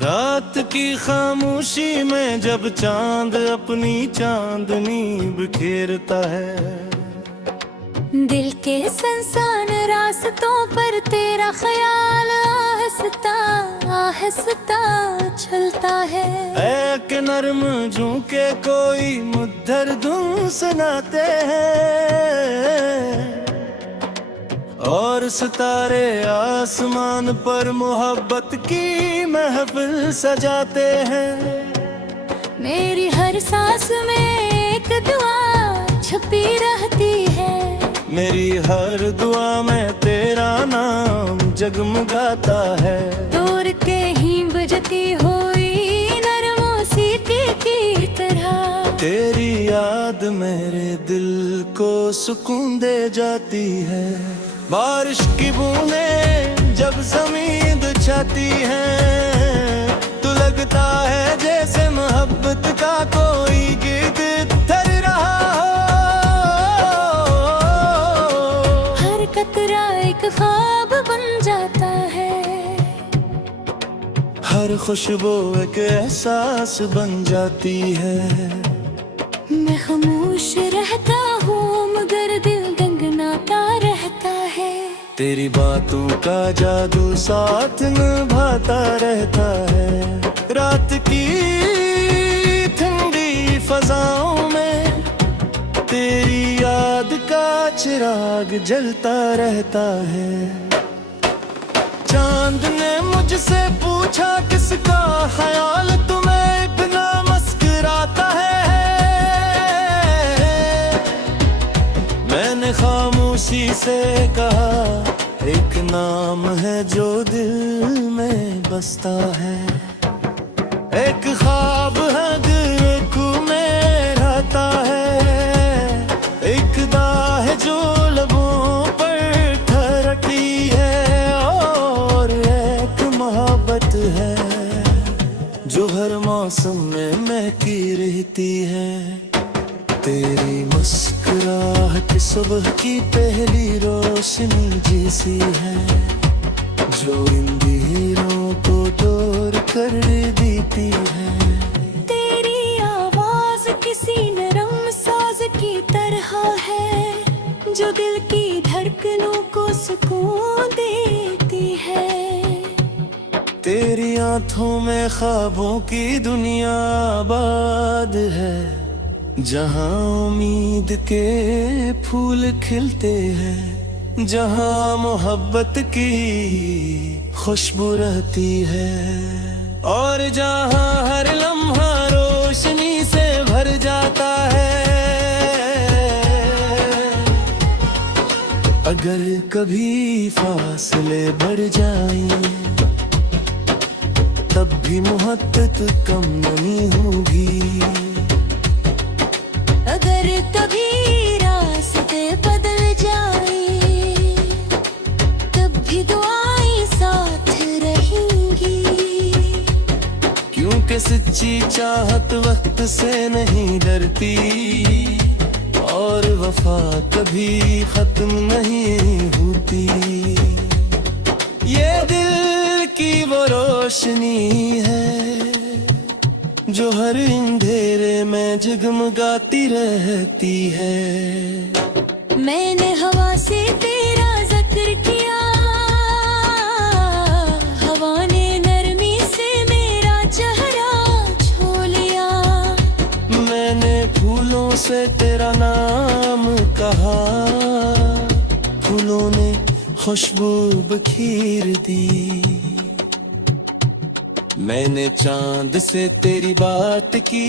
रात की खामोशी में जब चांद अपनी चांदनी बिखेरता है, दिल के संसान रास्तों पर तेरा ख्याल आहिस्ता आहिस्ता चलता है। एक नरम झोंके कोई मुद्दर धुन सुनाते हैं, और सितारे आसमान पर मोहब्बत की महफिल सजाते हैं। मेरी हर सांस में एक दुआ छुपी रहती है, मेरी हर दुआ में तेरा नाम जगमगाता है। दूर के ही बजती हुई नरम सीटी की तरह तेरी याद मेरे दिल को सुकून दे जाती है। बारिश की बूंदें जब ज़मीन छाती हैं, तो लगता है जैसे मोहब्बत का कोई गीत धर रहा हो। हर कतरा एक ख्वाब बन जाता है, हर खुशबू एक एहसास बन जाती है। मैं खामोश रहता हूँ मगर दिल गनगनाता रहता है। तेरी बातों का जादू साथ निभाता रहता है। रात की ठंडी फजाओं में तेरी याद का चिराग जलता रहता है। चांद ने मुझसे पूछा किसका ख्याल तुम्हें इतना मुस्कुराता है। मैंने खामोशी से कहा एक नाम है जो दिल में बसता है। एक ख्वाब है दिल में रहता है, एक दा है जो लबों पर ठहरती है, और एक मोहब्बत है जो हर मौसम में महकी रहती है। तेरी मुस्कुराहट सुबह की पहली रोशनी जैसी है, जो इन अंधेरों को दूर कर देती है। तेरी आवाज किसी नरम साज की तरह है, जो दिल की धड़कनों को सुकून देती है। तेरी आंखों में ख्वाबों की दुनिया आबाद है, जहाँ उम्मीद के फूल खिलते हैं, जहाँ मोहब्बत की खुशबू रहती है, और जहाँ हर लम्हा रोशनी से भर जाता है। अगर कभी फासले बढ़ जाएं, तब भी मोहब्बत कम नहीं होगी। अगर कभी रास्ते बदल जाए, तब भी दुआएं साथ रहेंगी। क्योंकि सच्ची चाहत वक्त से नहीं डरती, और वफा कभी खत्म नहीं होती। ये दिल की वो रोशनी है जो हर अंधेरे में जगमगाती रहती है। मैंने हवा से तेरा जिक्र किया, हवा ने नरमी से मेरा चेहरा छू लिया। मैंने फूलों से तेरा नाम कहा, फूलों ने खुशबू बखेर दी। मैंने चांद से तेरी बात की,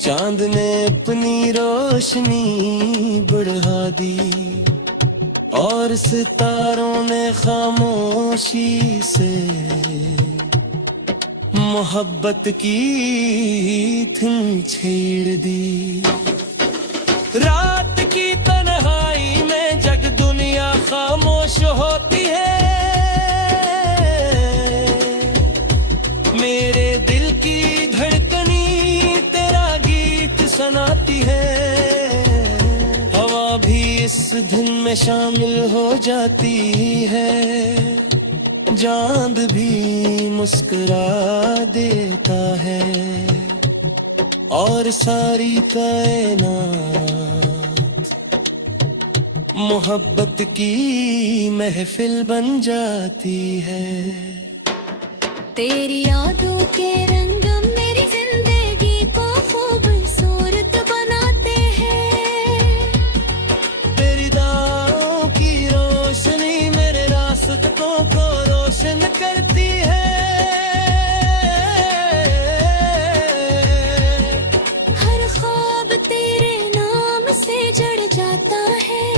चांद ने अपनी रोशनी बढ़ा दी, और सितारों ने खामोशी से मोहब्बत की धुन छेड़ दी। रात की तन्हाई में जग दुनिया खामोश होती है, मेरे दिल की धड़कनी तेरा गीत सुनाती है। हवा भी इस धुन में शामिल हो जाती है, चांद भी मुस्कुरा देता है और सारी कायनात मोहब्बत की महफिल बन जाती है। तेरी यादों के रंग मेरी जिंदगी को खूबसूरत बनाते हैं। तेरी दाओं की रोशनी मेरे रास्तों को रोशन करती है। हर ख्वाब तेरे नाम से जड़ जाता है।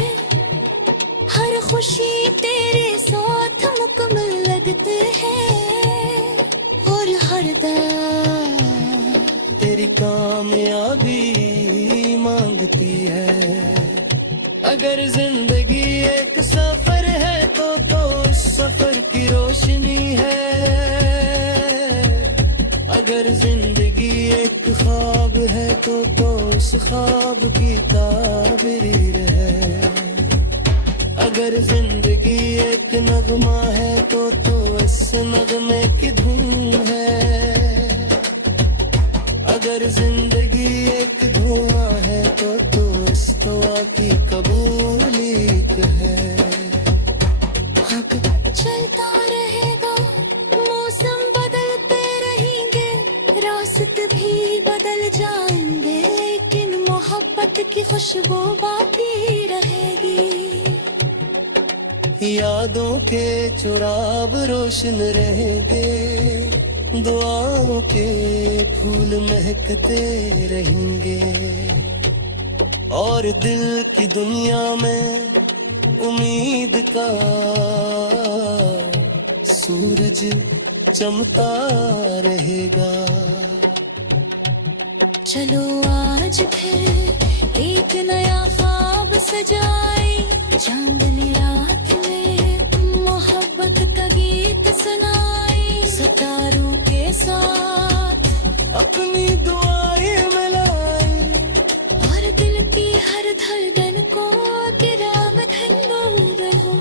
हर खुशी तेरे साथ मुकम्मल लगती है। और हर दम तेरी कामयाबी मांगती है। अगर जिंदगी एक सफर है तो इस सफर की रोशनी है। अगर जिंदगी एक ख्वाब है तो उस ख्वाब की ताबीर है। अगर जिंदगी एक नगमा है तो इस नगमे की धुन है। अगर जिंदगी एक धुआं है तो इस दुआ की कबूलियत है। हक चलता रहेगा, मौसम बदलते रहेंगे, रास्ते भी बदल जाएंगे, लेकिन मोहब्बत की खुशबू बाकी रहेगी। यादों के चुराग रोशन रहेंगे, दुआओं के फूल महकते रहेंगे और दिल की दुनिया में उम्मीद का सूरज चमकता रहेगा। चलो आज फिर एक नया ख्वाब सजाए, चांदनी रात में मोहब्बत का गीत सुनाए, सितारों के साथ अपनी दुआएं मिलाए और दिल की हर धड़कन को तेरा धन्यवाद हो।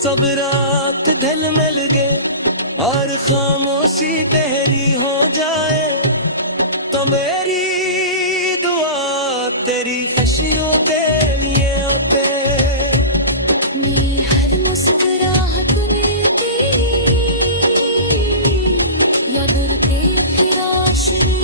सब रात ढल मिल गए और खामोशी गहरी हो जाए तो मेरी दुआ तेरी खुशियों के लिए होते। मेरी हर मुस्कुराहट में तेरी याद रखे की रोशनी।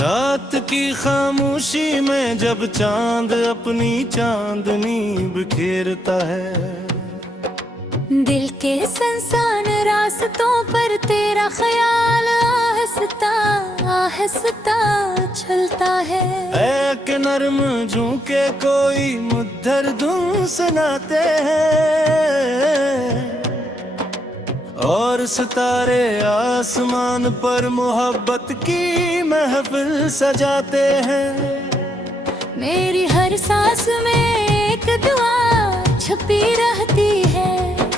रात की खामोशी में जब चांद अपनी चांदनी बिखेरता है, दिल के संसान रास्तों पर तेरा ख्याल आहिस्ता आहिस्ता चलता है। एक नरम झोंके कोई मुद्दर धुन सुनाते हैं और सितारे आसमान पर मोहब्बत की महफिल सजाते हैं। मेरी हर सांस में एक दुआ छुपी रहती है,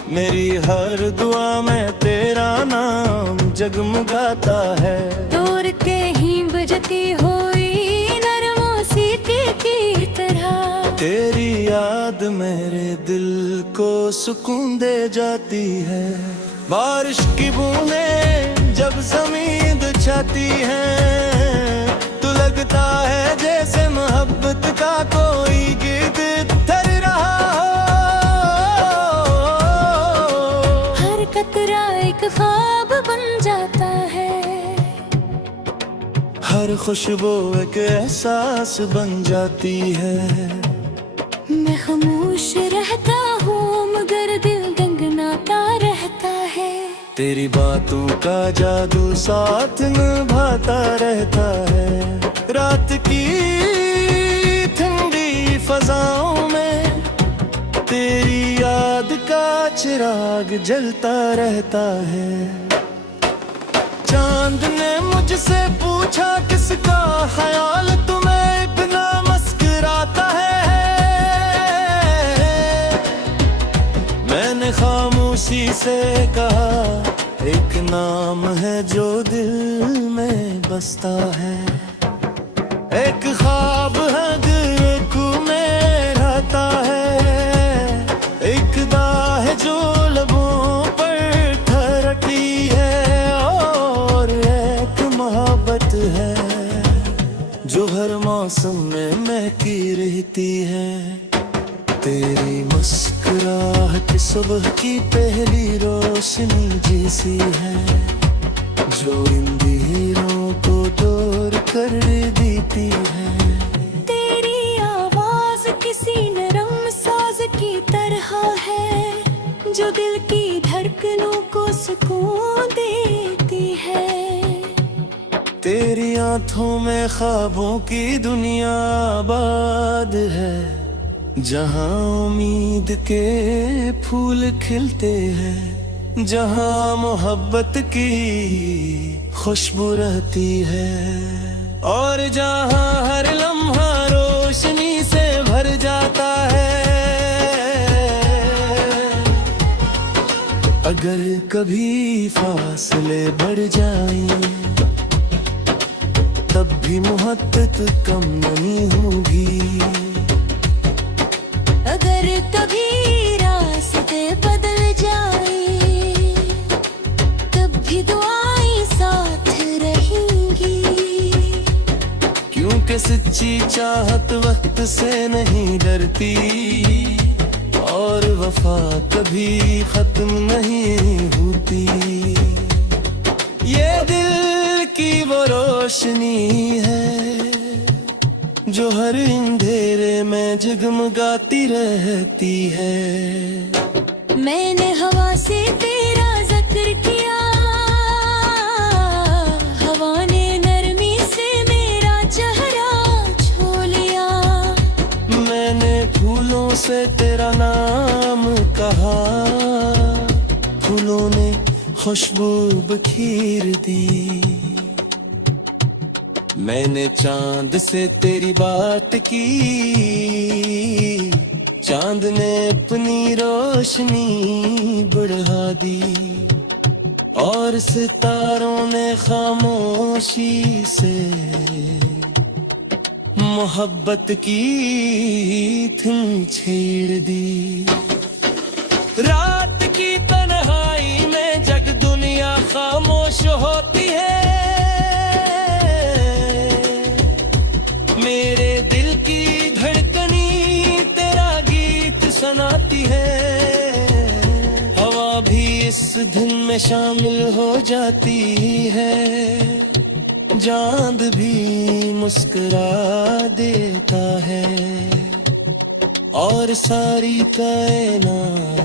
मेरी हर दुआ में तेरा नाम जगमगाता है। दूर के ही बुझती हुई नरमों सीटी की तरह तेरी याद मेरे दिल को सुकून दे जाती है। बारिश की बूंदें जब ज़मीन छाती हैं तो लगता है जैसे मोहब्बत का कोई गीत थर रहा हो। हर कतरा एक ख्वाब बन जाता है, हर खुशबू एक एहसास बन जाती है। मैं खामोश रहता हूँ मगर दिल गंगनाता रहता है। तेरी बातों का जादू साथ निभाता रहता है। रात की ठंडी फजाओं में तेरी याद का चिराग जलता रहता है। चांद ने मुझसे पूछा किसका ख्याल तुम्हें इतना मुस्कुराता है। मैंने खामोशी से कहा एक नाम है जो दिल में बसता है, एक ख्वाब है दिल में रहता है, एक दाह जो लबों पर ठहरती है, और एक मोहब्बत है जो हर मौसम में महकी रहती है। तेरी मुस्कुराहट सुबह की पहली रोशनी जैसी है, जो इन अंधेरों को दूर कर देती है। तेरी आवाज किसी नरम साज की तरह है, जो दिल की धड़कनों को सुकून देती है। तेरी आंखों में ख्वाबों की दुनिया आबाद है, जहाँ उम्मीद के फूल खिलते हैं, जहाँ मोहब्बत की खुशबू रहती है, और जहाँ हर लम्हा रोशनी से भर जाता है। अगर कभी फासले बढ़ जाएं, तब भी मोहब्बत कम नहीं होगी। अगर कभी रास्ते बदल जाए, तब भी दुआएं साथ रहेंगी। क्योंकि सच्ची चाहत वक्त से नहीं डरती, और वफा कभी खत्म नहीं होती। ये दिल की वो रोशनी है जो हर अंधेरे में जगमगाती रहती है। मैंने हवा से तेरा जिक्र किया, हवा ने नरमी से मेरा चेहरा छू लिया। मैंने फूलों से तेरा नाम कहा, फूलों ने खुशबू बखेर दी। मैंने चांद से तेरी बात की, चांद ने अपनी रोशनी बढ़ा दी, और सितारों ने खामोशी से मोहब्बत की धुन छेड़ दी। रात की तन्हाई में जग दुनिया खामोश होती है, मेरे दिल की धड़कनी तेरा गीत सुनाती है। हवा भी इस धुन में शामिल हो जाती है, चांद भी मुस्कुरा देता है, और सारी कायनात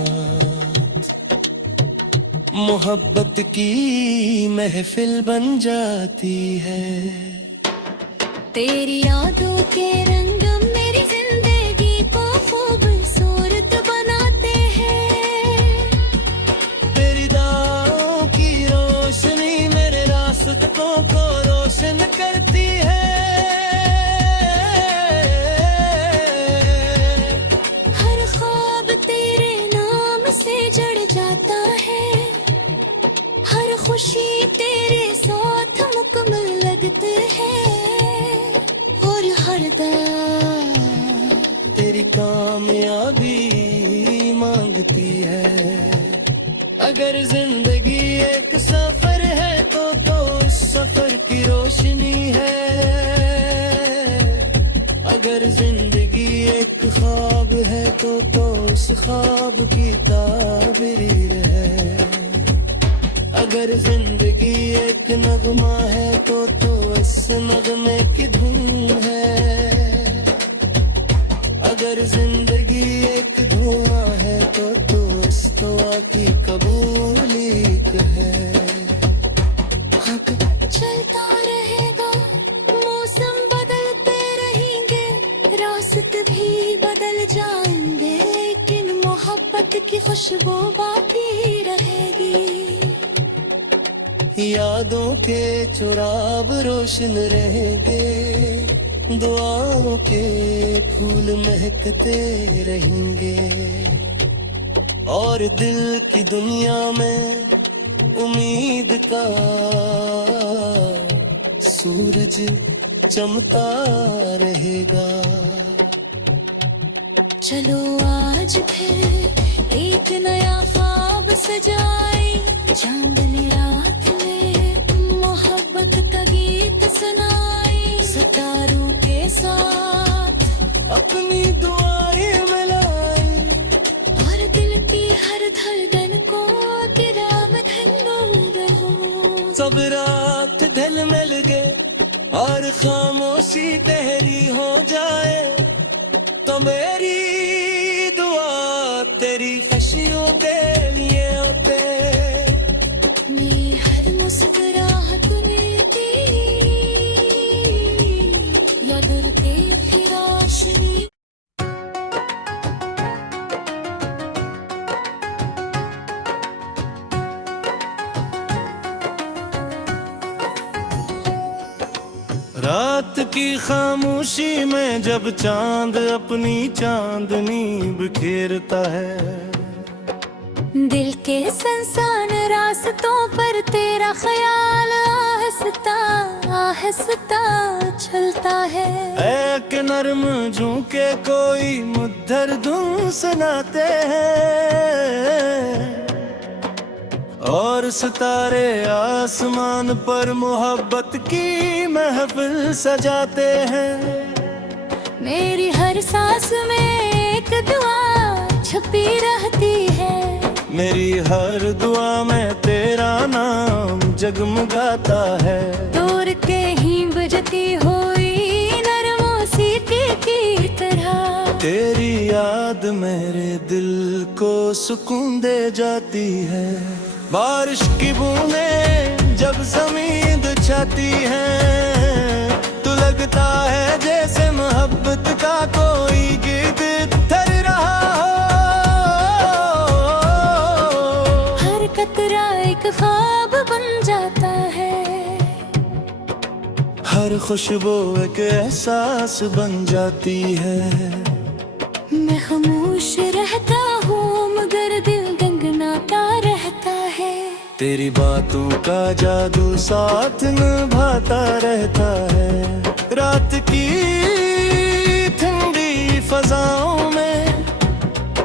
मोहब्बत की महफिल बन जाती है। तेरी यादों के रंग मेरी जिंदगी को खूबसूरत बनाते हैं। तेरी दाओं की रोशनी मेरे रास्तों को रोशन करती है। हर ख्वाब तेरे नाम से जड़ जाता है, हर खुशी तेरे साथ मुकम्मल लगती है, और हर दम तेरी कामयाबी मांगती है। अगर जिंदगी एक सफर है तो इस सफर की रोशनी है। अगर जिंदगी एक ख्वाब है तो उस ख्वाब की ताबीर है। अगर जिंदगी एक नगमा है तो इस नगमे की धुन है। अगर जिंदगी एक धुआं है तो इस दुआ की कबूलियत है। हक चलता रहेगा, मौसम बदलते रहेंगे, रास्ते भी बदल जाएंगे, लेकिन मोहब्बत की खुशबू बाकी रहेगी। यादों के चुराग रोशन रहेंगे, दुआओं के फूल महकते रहेंगे, और दिल की दुनिया में उम्मीद का सूरज चमकता रहेगा। चलो आज फिर एक नया ख्वाब सजाए, चांदनी रात में मोहब्बत का गीत सुनाए, सितारों के साथ अपनी दुआएं मिलाए, और दिल की हर धड़कन को तेरा धन्यवाद हो। सब रात ढल मिल गए और खामोशी गहरी हो जाए, तो मेरी दुआ तेरी खुशियों के लिए होते। मेरी हर मुस्कुराहट में तेरी याद रखे की रोशनी। रात की खामोशी में जब चांद अपनी चांदनी बिखेरता है, दिल के संसान रास्तों पर तेरा ख्याल आहिस्ता आहिस्ता चलता है। एक नरम झोंके कोई मुद्दर धुन सुनाते हैं, और सितारे आसमान पर मोहब्बत की महफिल सजाते हैं। मेरी हर सांस में एक दुआ छुपी रहती है, मेरी हर दुआ में तेरा नाम जगमगाता है। दूर के ही बुझती हुई नरम मौसीकी की तरह, तेरी याद मेरे दिल को सुकून दे जाती है। बारिश की बूंदें जब ज़मीन छाती हैं, तो लगता है जैसे मोहब्बत का कोई गीत थर रहा हो। हर कतरा एक ख्वाब बन जाता है, हर खुशबू एक एहसास बन जाती है। मैं खामोश रहता हूँ मगर दिल गंगनाता रहता है। तेरी बातों का जादू साथ निभाता रहता है। रात की ठंडी फजाओं में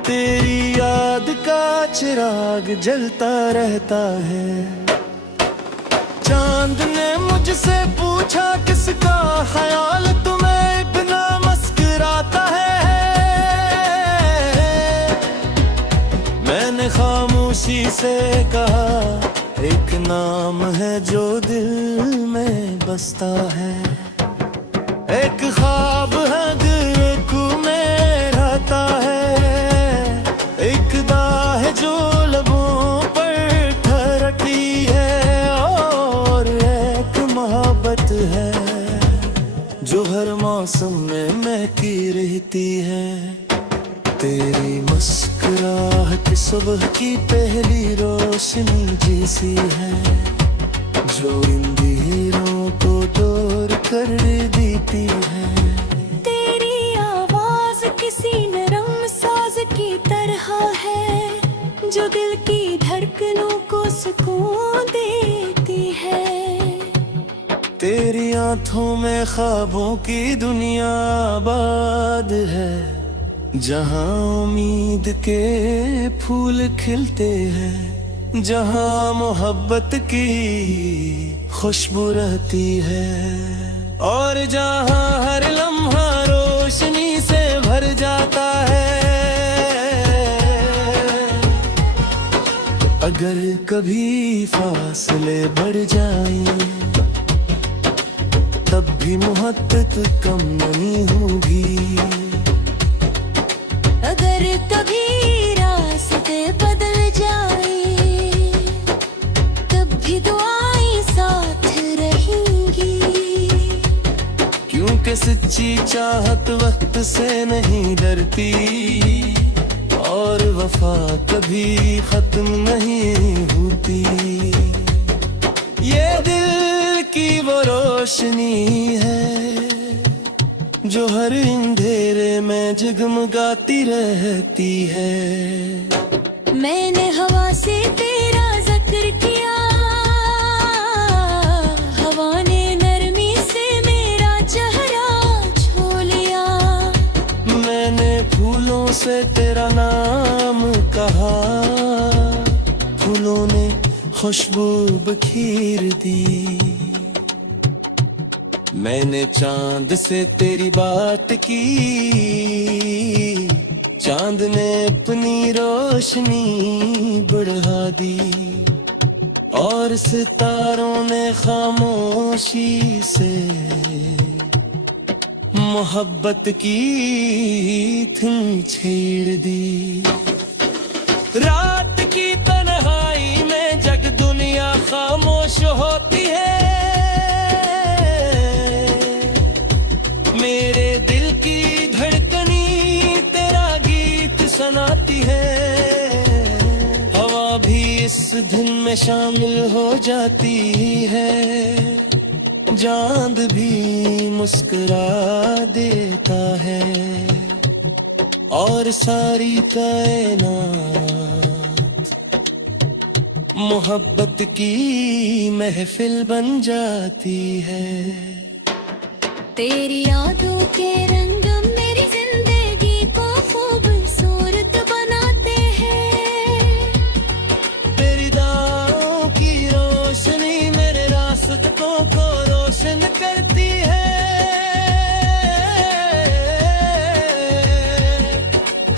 तेरी याद का चिराग जलता रहता है। चांद ने मुझसे पूछा किसका ख्याल तुम्हें इतना मुस्कुराता है। मैंने खामोशी से कहा एक नाम है जो दिल में बसता है। एक ख्वाब है दिल में रहता है, एक दाह है जो लबों पर ठहरती है, और एक मोहब्बत है जो हर मौसम में महकी रहती है। तेरी मुस्कुराहट सुबह की पहली रोशनी जैसी है, जो इन दिलों को दूर कर देती है। तेरी आवाज किसी नरम साज की तरह है, जो दिल की धड़कनों को सुकून देती है। तेरी आंखों में ख्वाबों की दुनिया आबाद है, जहाँ उम्मीद के फूल खिलते हैं, जहाँ मोहब्बत की खुशबू रहती है, और जहाँ हर लम्हा रोशनी से भर जाता है। अगर कभी फासले बढ़ जाएं, तब भी मोहब्बत कम नहीं होगी। अगर कभी रास्ते बदल जाए, तब भी दुआएं साथ रहेंगी। क्योंकि सच्ची चाहत वक्त से नहीं डरती, और वफा कभी खत्म नहीं होती। ये दिल की वो रोशनी है जो हर अंधेरे में जगमगाती रहती है। मैंने हवा से तेरा जिक्र किया, फूलों से तेरा नाम कहा, फूलों ने खुशबू बखेर दी। मैंने चांद से तेरी बात की, चांद ने अपनी रोशनी बढ़ा दी, और सितारों ने खामोशी से मोहब्बत की धुन छेड़ दी। रात की तन्हाई में जग दुनिया खामोश होती है, मेरे दिल की धड़कनी तेरा गीत सुनाती है। हवा भी इस धुन में शामिल हो जाती है, चांद भी मुस्कुरा देता है, और सारी कायनात मोहब्बत की महफिल बन जाती है। तेरी यादों के रंग मेरी जिंदगी को खूबसूरत बनाते हैं, तेरी दाओं की रोशनी मेरे रास्तों को रोशन करती है।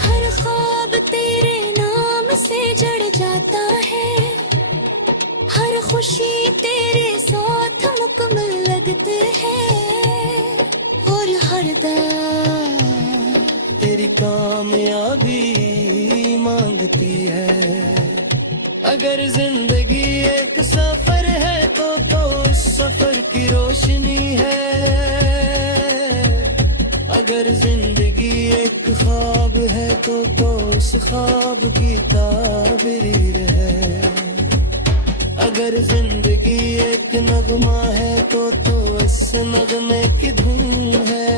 हर ख्वाब तेरे नाम से जड़ जाता है, हर खुशी तेरे साथ मुकम्मल लगते हैं, और हर दम तेरी कामयाबी मांगती है। अगर जिंदगी एक सफर है तो इस सफर की रोशनी है। अगर जिंदगी एक ख्वाब है तो उस ख्वाब की ताबीर है। अगर जिंदगी एक नगमा है तो इस नगमे की धुन है।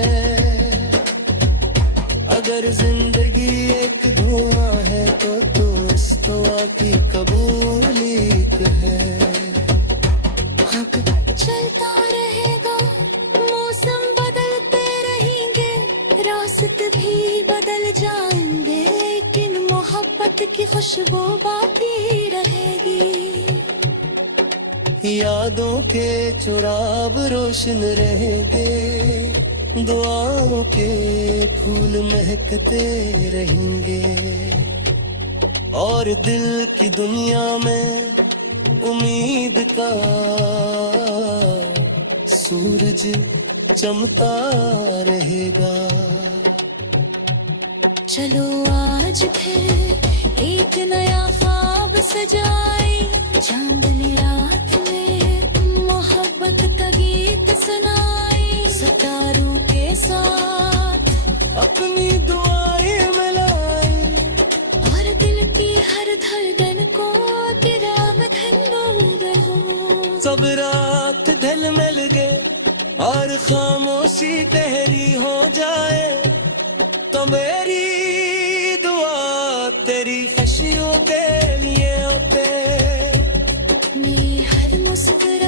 अगर जिंदगी एक धुआं है तो इस दुआ की कबूलियत है। वक्त चलता रहेगा, मौसम बदलते रहेंगे, रास्ते भी बदल जाएंगे, लेकिन मोहब्बत की खुशबू बाकी रहेगी। यादों के चुराग रोशन रहेंगे, दुआओं के फूल महकते रहेंगे, और दिल की दुनिया में उम्मीद का सूरज चमकता रहेगा। चलो आज फिर एक नया ख्वाब सजाए, चांदनी रात में मोहब्बत का गीत सुनाए, सितारों के साथ अपनी दुआएं मिलाए, और दिल की हर धड़कन को तेरा धन्यवाद हो। सब रात ढल मिल गए और खामोशी गहरी हो जाए, तो मेरी दुआ तेरी खुशियों के लिए होते। मेरी हर मुस्कुराहट